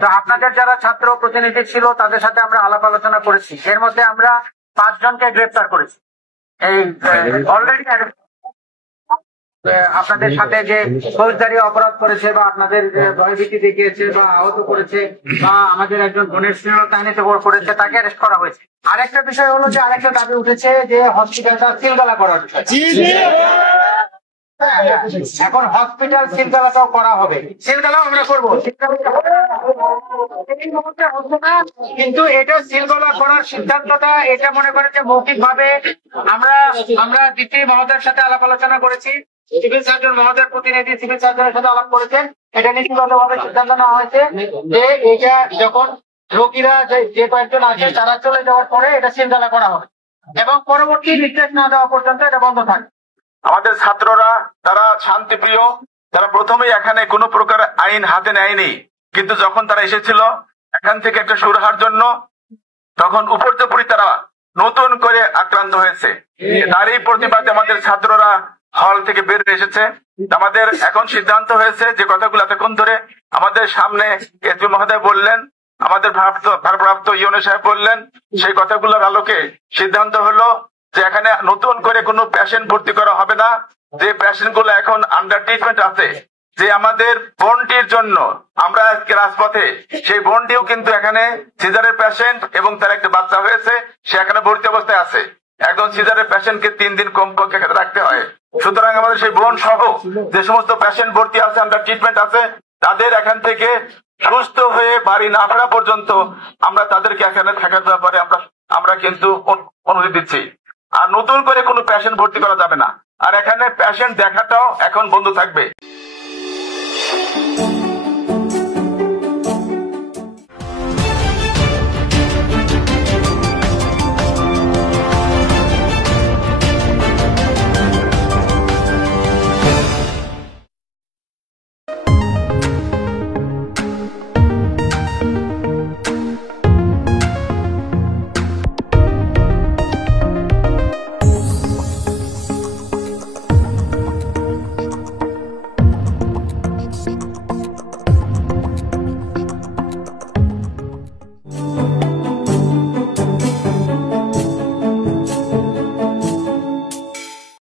তো আপনাদের যারা ছাত্র প্রতিনিধি ছিল তাদের সাথে আমরা আলাপ আলোচনা করেছি, এর মধ্যে আমরা 5 জনকে গ্রেফতার করেছি। এই অলরেডি আপনাদের সাথে যে ফৌজদারি অপরাধ করেছে বা আপনাদের ভয়ভীতি দেখিয়েছে বা আহত করেছে বা আমাদের একজন বোনের কাহিনীতে করেছে তাকে অ্যারেস্ট করা হয়েছে। আরেকটা বিষয় হলো যে আরেকটা দাবি উঠেছে যে হসপিটালটা সিলগালা করার বিষয়। এখন হসপিটাল সিলগালাটাও করা হবে, সিলগালাও আমরা করবো, কিন্তু এটা সিলগালা করার সিদ্ধান্তটা এটা মনে করেন যে মৌখিক ভাবে আমরা দ্বিতীয় মহোদয়ের সাথে আলাপ আলোচনা করেছি, সিভিল সার্জন মহোদয়ের প্রতিনিধি সিভিল সার্জনের সাথে আলাপ করেছেন। এটা নীতিগতভাবে সিদ্ধান্ত নেওয়া হয়েছে যে এটা যখন রোগীরা যে কয়েকজন আছে তারা চলে যাওয়ার পরে এটা সিলগালা করা হবে এবং পরবর্তী নির্দেশ না দেওয়া পর্যন্ত এটা বন্ধ থাকবে। আমাদের ছাত্ররা তারা শান্তিপ্রিয়, তারা প্রথমেই এখানে কোনো প্রকার আইন হাতে নেয়নি, কিন্তু যখন তারা এসেছিল এখান থেকে একটা সুরাহার জন্য তখন উপর্যুপরি তারা নতুন করে আক্রান্ত হয়েছে। তারই প্রতিবাদে আমাদের ছাত্ররা হল থেকে বের হয়ে এসেছে। আমাদের এখন সিদ্ধান্ত হয়েছে যে কথাগুলো এতক্ষণ ধরে আমাদের সামনে এসপি মহোদয় বললেন, আমাদের ভারপ্রাপ্ত ইউনো সাহেব বললেন, সেই কথাগুলোর আলোকে সিদ্ধান্ত হলো যে এখানে নতুন করে কোনো পেশেন্ট ভর্তি করা হবে না। যে পেশেন্ট গুলো এখন আন্ডার ট্রিটমেন্ট আছে, যে আমাদের বোনটির জন্য আমরা আজকে রাজপথে, সেই বোনটিও কিন্তু এখানে সিজারের পেশেন্ট এবং তার একটা বাচ্চা হয়েছে, সে এখানে ভর্তি অবস্থায় আছে। একজন সিজারের পেশেন্টকে 3 দিন কমপক্ষে রাখতে হয়। সুতরাং আমাদের সেই বোন সহ যে সমস্ত পেশেন্ট ভর্তি আছে, আন্ডার ট্রিটমেন্ট আছে, তাদের এখান থেকে সুস্থ হয়ে বাড়ি না ফেরা পর্যন্ত আমরা তাদেরকে এখানে থাকার ব্যাপারে আমরা কিন্তু অনুমতি দিচ্ছি। আর নতুন করে কোনো পেশেন্ট ভর্তি করা যাবে না, আর এখানে পেশেন্ট দেখাটাও এখন বন্ধ থাকবে।